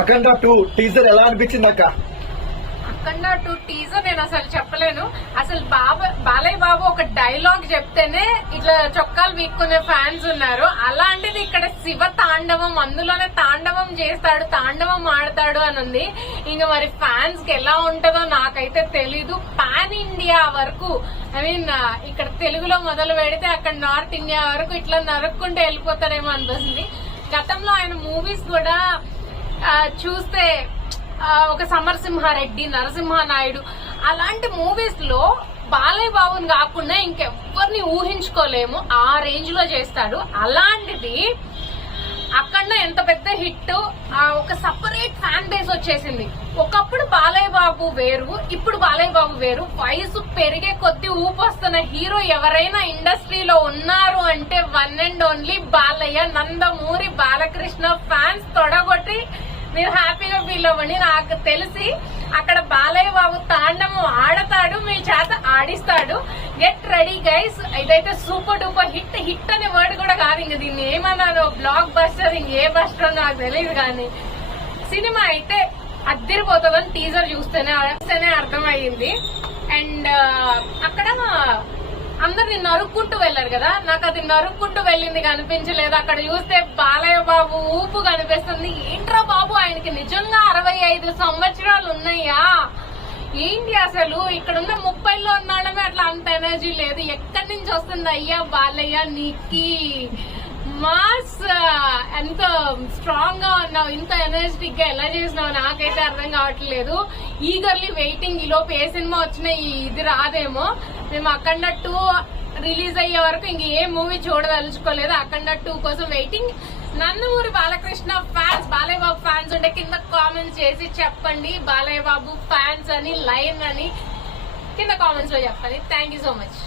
అఖండ 2 teaser ఎలా అనిపించింది అక్క? అఖండ 2 టీజర్ నేను అసలు చెప్పలేను. అసలు బాలయ్య బాబు ఒక డైలాగ్ చెప్తేనే ఇట్లా చొక్కాలు వీక్కునే ఫ్యాన్స్ ఉన్నారు. అలాంటిది ఇక్కడ శివ తాండవం, అందులోనే తాండవం చేస్తాడు, తాండవం ఆడతాడు అని ఉంది. ఇంకా మరి ఫ్యాన్స్ కి ఎలా ఉంటుందో నాకైతే తెలీదు. పాన్ ఇండియా వరకు ఐ మీన్ ఇక్కడ తెలుగులో మొదలు పెడితే అక్కడ నార్త్ ఇండియా వరకు ఇట్లా నరుక్కుంటూ వెళ్ళిపోతారేమో అనిపిస్తుంది. గతంలో ఆయన మూవీస్ కూడా చూస్తే ఒక సమరసింహారెడ్డి, నరసింహానాయుడు అలాంటి మూవీస్ లో బాలయ్య బాబుని కాకుండా ఇంకెవ్వరిని ఊహించుకోలేము. ఆ రేంజ్ లో చేస్తాడు. అలాంటిది అక్కడ ఎంత పెద్ద హిట్, ఒక సపరేట్ ఫ్యాన్ బేస్ వచ్చేసింది. ఒకప్పుడు బాలయ్య బాబు వేరు, ఇప్పుడు బాలయ్య బాబు వేరు. వయసు పెరిగే కొద్ది ఊపొస్తున్న హీరో ఎవరైనా ఇండస్ట్రీలో ఉన్నారు అంటే one and only Balayya. Nandamuri Balakrishna fans తొడగొట్టి మీరు హ్యాపీగా ఫీల్ అవ్వండి. నాకు తెలిసి అక్కడ బాలయ్య బాబు తాండము ఆడతాడు, మీ చేత ఆడిస్తాడు. Get ready guys. ఇదైతే సూపర్ డూపర్ హిట్. హిట్ అనే వర్డ్ కూడా కాదు, ఇంక దీన్ని ఏమన్నాను, బ్లాక్ బస్టర్, ఇంకే బస్టర్ నాకు తెలియదు. కానీ సినిమా అయితే అద్దరిపోతుందని టీజర్ చూస్తేనే అర్థమయ్యింది. అండ్ అక్కడ అందరిని నరుక్కుంటూ వెళ్లారు కదా, నాకు అది నరుక్కుంటూ వెళ్ళింది కనిపించలేదు. అక్కడ చూస్తే బాలయ్య బాబు ఊపు కనిపిస్తుంది. ఏంట్రా బాబు, ఆయనకి నిజంగా 65 సంవత్సరాలు ఉన్నాయా ఏంటి? అసలు ఇక్కడున్న 30లో ఉన్నాడమే అట్లా అంత ఎనర్జీ లేదు. ఎక్కడి నుంచి వస్తుంది అయ్యా బాలయ్య నీకి? మాస్ ఎంత స్ట్రాంగ్ గా ఉన్నావు, ఇంత ఎనర్జెటిక్ గా ఎలా చేసినావు నాకైతే అర్థం కావట్లేదు. Eagerly waiting. ఈ లోపు ఏ సినిమా వచ్చినా ఇది రాదేమో. మేము అఖండ 2 రిలీజ్ అయ్యే వరకు ఇంక ఏ మూవీ చూడదలుచుకోలేదు. అఖండ 2 కోసం waiting. Nandamuri Balakrishna fans, Balayya Babu fans ఉంటే కింద కామెంట్స్ చేసి చెప్పండి. బాలయ్య బాబు ఫ్యాన్స్ అని, లైన్ అని కింద కామెంట్స్ లో చెప్పండి. Thank you so much.